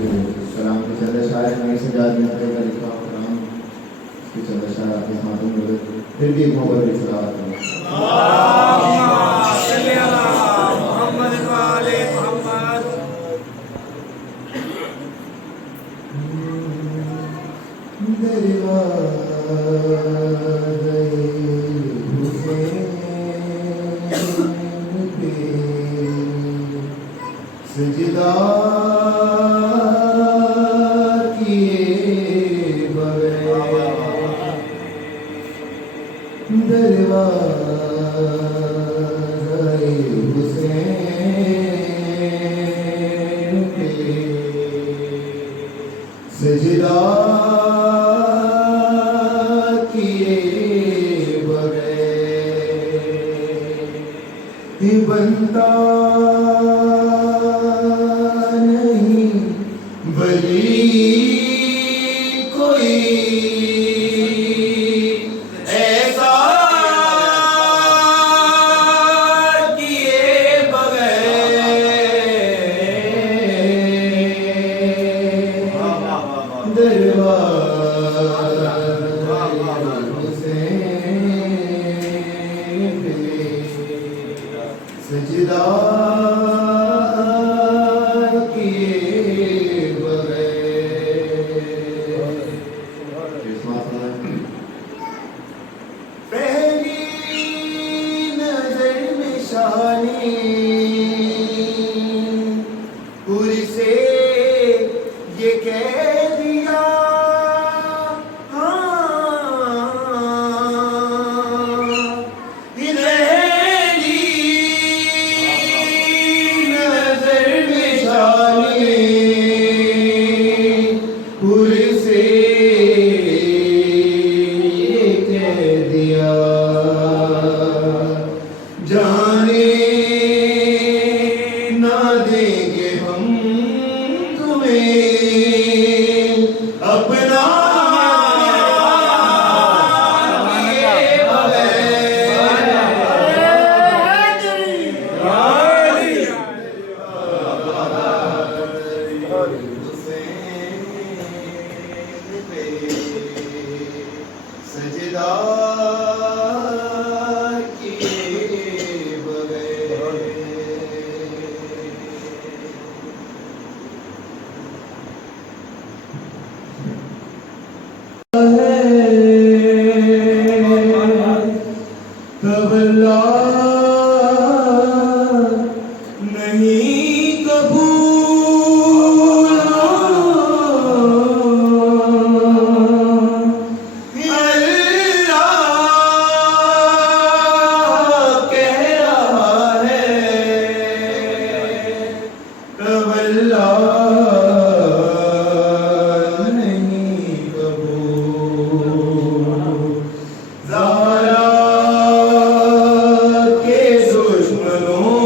कलाम के चंद्र शायर नई सजाद में का लिखा कलाम के चंद्र शायर आपके हाथों में फिर भी मोहब्बत की सलावत सजदा किए बगैर दरवाज़े हुसैन पे सजदा किए बगैर बनता बली कोई ऐसा किए बगैर दरवाज़े पे सजदा से ये कह दिया नजर में शानी से ये कह दिया जाने ना देंगे हम अपना सजदा नहीं कबूल अल्लाह कह रहा है तवल्ला नहीं कबूल ज़ारा के दुश्मनों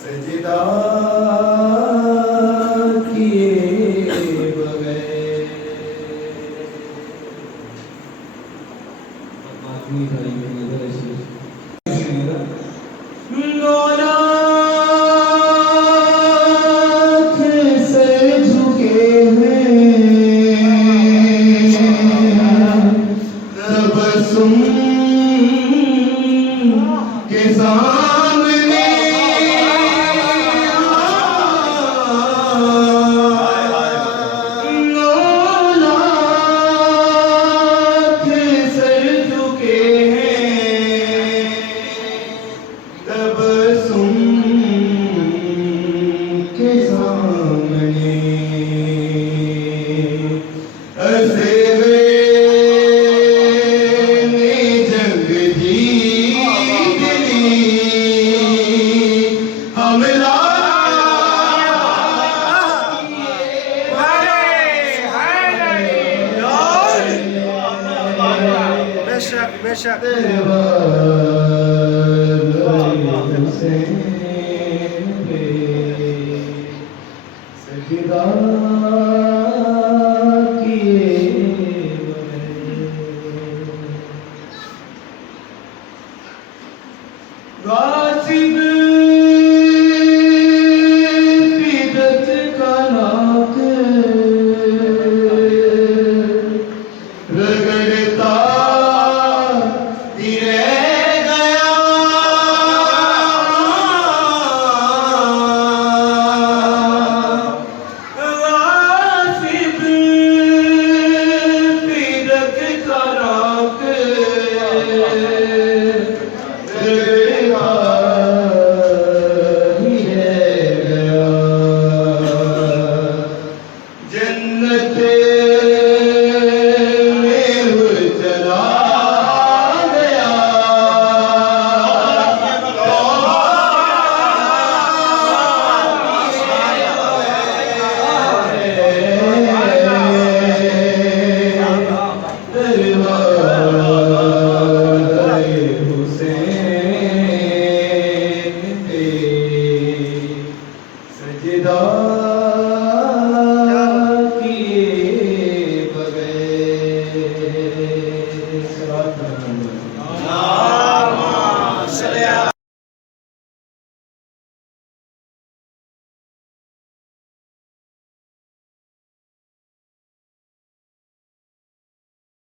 सजदा किए बगैर आदमी भाई में नजर ऐसी लोलाख से झुके हैं तबस्सुम के सामने जंग जीत ली कासिब पीदत का नाक रगड़ता धीरे गया कासिब पीदत का नाक